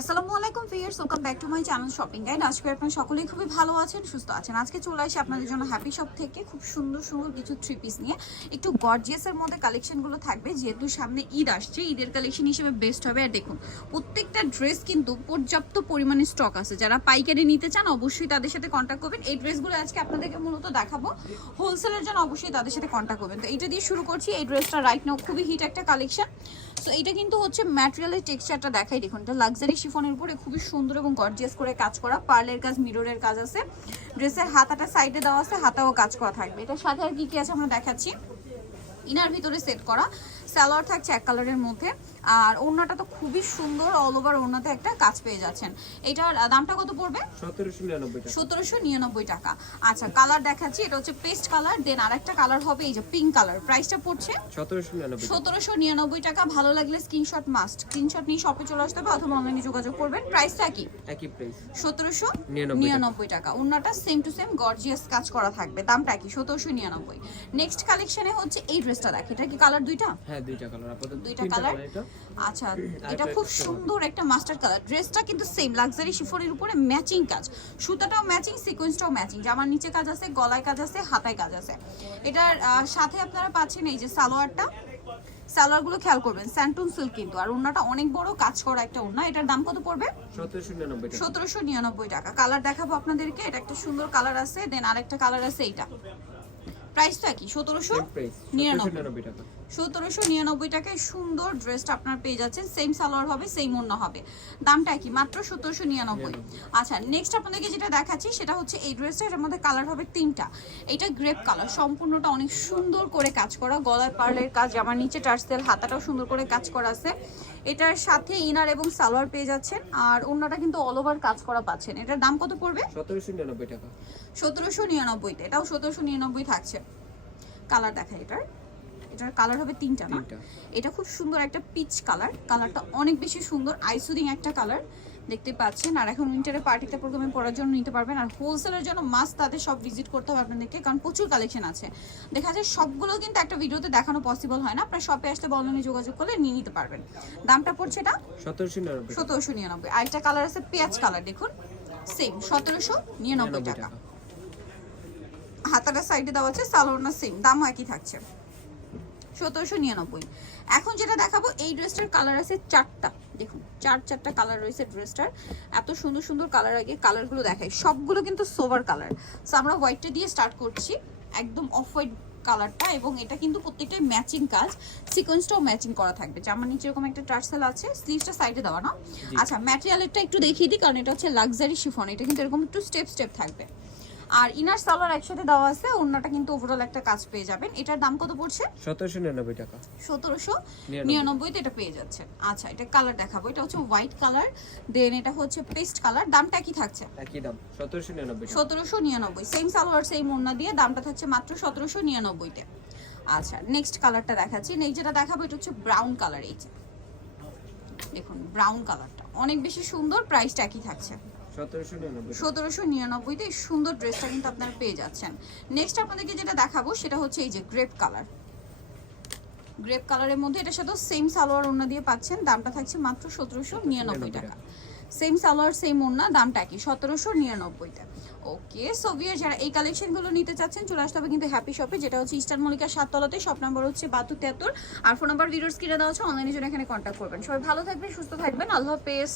আসসালামু আলাইকুম viewers, welcome back to my channel shopping guide. আজকে আপনারা সকলেই খুবই ভালো আছেন, সুস্থ আছেন। আজকে চলে আসি আপনাদের জন্য হ্যাপি শপ থেকে খুব সুন্দর সুন্দর কিছু থ্রি পিস নিয়ে। একটু গর্জিয়াসের মধ্যে কালেকশনগুলো থাকবে, যেহেতু সামনে ঈদ আসছে, ঈদের কালেকশন হিসেবে বেস্ট হবে। আর দেখুন প্রত্যেকটা ড্রেস কিন্তু পর্যাপ্ত পরিমাণে স্টক আছে। যারা পাইকারি নিতে চান অবশ্যই তাদের সাথে কন্ট্যাক্ট করবেন। এই ড্রেসগুলো আজকে আপনাদেরকে মূলত দেখাবো, হোলসেলের জন্য অবশ্যই তাদের সাথে কন্ট্যাক্ট করবেন। তো এইটা দিয়ে শুরু করছি। এই ড্রেসটা রাইট নাও খুবই হিট একটা কালেকশন। সো এটা কিন্তু হচ্ছে ম্যাটেরিয়ালের টেক্সচারটা দেখাই, দেখুন এটা লাক্সারি শিফনের উপরে খুবই সুন্দর এবং গর্জিয়াস করে কাজ করা, পার্লের কাজ, মিররের কাজ আছে। ড্রেসের হাতাটা সাইডে দেওয়া আছে, হাতাও কাজ করা থাকবে। এটার সাথে আর কি কি আছে আমরা দেখাচ্ছি। ইনার ভিতরে সেট করা সালোয়ার থাকছে এক কালারের মধ্যে, আর ওড়নাটা তো খুবই সুন্দর, অল ওভার ওড়নাতে একটা কাজ পেয়ে যাচ্ছেন। এটার দামটা কত পড়বে? 1799 টাকা। আচ্ছা, কালার দেখাচ্ছি। এটা হচ্ছে পেস্ট কালার, দেন আরেকটা কালার হবে এই যে পিঙ্ক কালার। প্রাইসটা পড়ছে 1799 টাকা। ভালো লাগলে স্ক্রিনশট মাস্ট, স্ক্রিনশট নিয়ে শপে চলে আসতে হবে অথবা অনলাইনে যোগাযোগ করবেন। প্রাইসটা কি? একই প্রাইস 1799 টাকা। ওড়নাটা সেম টু সেম গর্জিয়াস কাজ করা থাকবে। দামটা কি? 1799। নেক্সট কালেকশনে হচ্ছে এই ড্রেসটা দেখ। এটা কি কালার দুইটা? হ্যাঁ, দুইটা কালার আপাতত, দুইটা কালার। আচ্ছা, এটা খুব সুন্দর একটা মাস্টার্ড কালার। ড্রেসটা কিন্তু সেম লাক্সারি শিফনের উপরে ম্যাচিং কাজ, সুতাটাও ম্যাচিং, সিকোয়েন্সটাও ম্যাচিং। জামার নিচে কাজ আছে, গলায় কাজ আছে, হাতায় কাজ আছে। এটার সাথে আপনারা পাচ্ছেন এই যে সালোয়ারটা। সালোয়ারগুলো খেয়াল করবেন, স্যান্টুন সিল্ক কিন্তু। আর ওড়নাটা অনেক বড় কাজ করা একটা ওড়না। এটার দাম কত পড়বে? 1799 টাকা। কালার দেখাবো আপনাদেরকে। এটা একটা সুন্দর কালার আছে, দেন আরেকটা কালার আছে এইটা। প্রাইসটা কি? 1799 টাকা। 1799 টাকায় সুন্দর ড্রেসটা আপনার পেয়ে যাচ্ছেন। সেম সালোয়ার হবে, সেম ওড়না হবে। দামটা কি? মাত্র 1799। আচ্ছা, নেক্সট আপনাদেরকে যেটা দেখাচ্ছি সেটা হচ্ছে এই ড্রেসটা। এর মধ্যে কালার হবে তিনটা। এটা গ্রেপ কালার, সম্পূর্ণটা অনেক সুন্দর করে কাজ করা, গলায় পার্লের কাজ, আমার নিচে টার্সেল, হাতাটাও সুন্দর করে কাজ করা আছে। এটার সাথে ইনার এবং সালোয়ার পেয়ে যাচ্ছেন, আর ওড়নাটা কিন্তু অল ওভার কাজ করা পাচ্ছেন। এটার দাম কত পড়বে? 1799 টাকা। 1799 এটাও 1799 থাকছে। কালার দেখা, এটার কালার হবে তিনটা না? এটা খুব সুন্দর একটা পিচ কালার। কালারটা অনেক বেশি সুন্দর, আইসুদিং একটা কালার দেখতে পাচ্ছেন। আর এখন উইন্টারে পার্টিতে প্রোগ্রামে পরার জন্য নিতে পারবেন। আর হোলসেলের জন্য মাস্ট তাদের সব ভিজিট করতে হবে আপনাদেরকে, কারণ প্রচুর কালেকশন আছে। দেখা যায় সবগুলো কিন্তু একটা ভিডিওতে দেখানো পসিবল হয় না। আপনার শপে আসলে অনলাইনে যোগাযোগ করলে নিয়ে নিতে পারবেন। দামটা পড়ছে এটা 1799। আরেকটা কালার আছে পেঁয়াজ কালার, দেখুন সেম 1799 টাকা। হাতাটা সাইডে দেওয়া আছে, সালোয়ারটা সেম, দামও একই থাকছে 1799। এখন যেটা দেখাবো, এই ড্রেসটার কালার আছে চারটা। দেখুন চারটা কালার রয়েছে ড্রেসটার। এত সুন্দর সুন্দর কালার। আগে কালারগুলো দেখাই, সবগুলো কিন্তু সোভার কালার। সো আমরা হোয়াইটটা দিয়ে স্টার্ট করছি, একদম অফ হোয়াইট কালারটা। এবং এটা কিন্তু প্রত্যেকটাই ম্যাচিং কাজ, সিকোয়েন্সটাও ম্যাচিং করা থাকবে। জামার নিচে এরকম একটা টার্সেল আছে, স্লিভসটা সাইডে দেওয়া না। আচ্ছা, ম্যাটেরিয়ালটা একটু দেখিয়ে দিই, কারণ এটা হচ্ছে লাক্সারি শিফন। এটা কিন্তু এরকম একটু স্টেপ স্টেপ থাকবে, আর ইনার সালোয়ার একসাথে দেওয়া আছে। ওড়নাটা কিন্তু ওভারঅল একটা কাজ পেয়ে যাবেন। এটার দাম কত পড়ছে? 1799 টাকা। 1799 তে এটা পেয়ে যাচ্ছেন। আচ্ছা, এটা কালার দেখাবো। এটা হচ্ছে হোয়াইট কালার, দেন এটা হচ্ছে পেস্ট কালার। দামটা কি থাকছে? একই দাম 1799 টাকা। 1799 সেম সালোয়ার সেম ওড়না দিয়ে দামটা থাকছে মাত্র 1799 তে। আচ্ছা, নেক্সট কালারটা দেখাচ্ছি। নেক্সট যেটা দেখাবো এটা হচ্ছে ব্রাউন কালার। এই যে দেখুন ব্রাউন কালারটা অনেক বেশি সুন্দর। প্রাইসটা একই থাকছে 1799 তে। সুন্দর ড্রেসটা কিন্তু আপনারা পেয়ে যাচ্ছেন। নেক্সট আপনাদেরকে যেটা দেখাবো সেটা হচ্ছে এই যে গ্রেপ কালার। গ্রেপ কালারের মধ্যে এটার সাথে সেম সালোয়ার ওড়না দিয়ে পাচ্ছেন। দামটা থাকছে মাত্র 1799 টাকা। সেম সালোয়ার সেম ওড়না, দামটা কি? 1799 তে। ওকে, সো ভিউয়ার যারা এই কালেকশনগুলো নিতে চাচ্ছেন চলে আসতে হবে কিন্তু হ্যাপি শপে, যেটা হচ্ছে ইস্টার্ন মল্লিকার 7 তলাতে। শপ নাম্বার হচ্ছে 7273, আর ফোন নাম্বার ভিডিওর স্ক্রিনে দেওয়া আছে। অনলাইনে জন্য এখানে কন্ট্যাক্ট করবেন। সবাই ভালো থাকবেন, সুস্থ থাকবেন। আল্লাহ হাফেজ।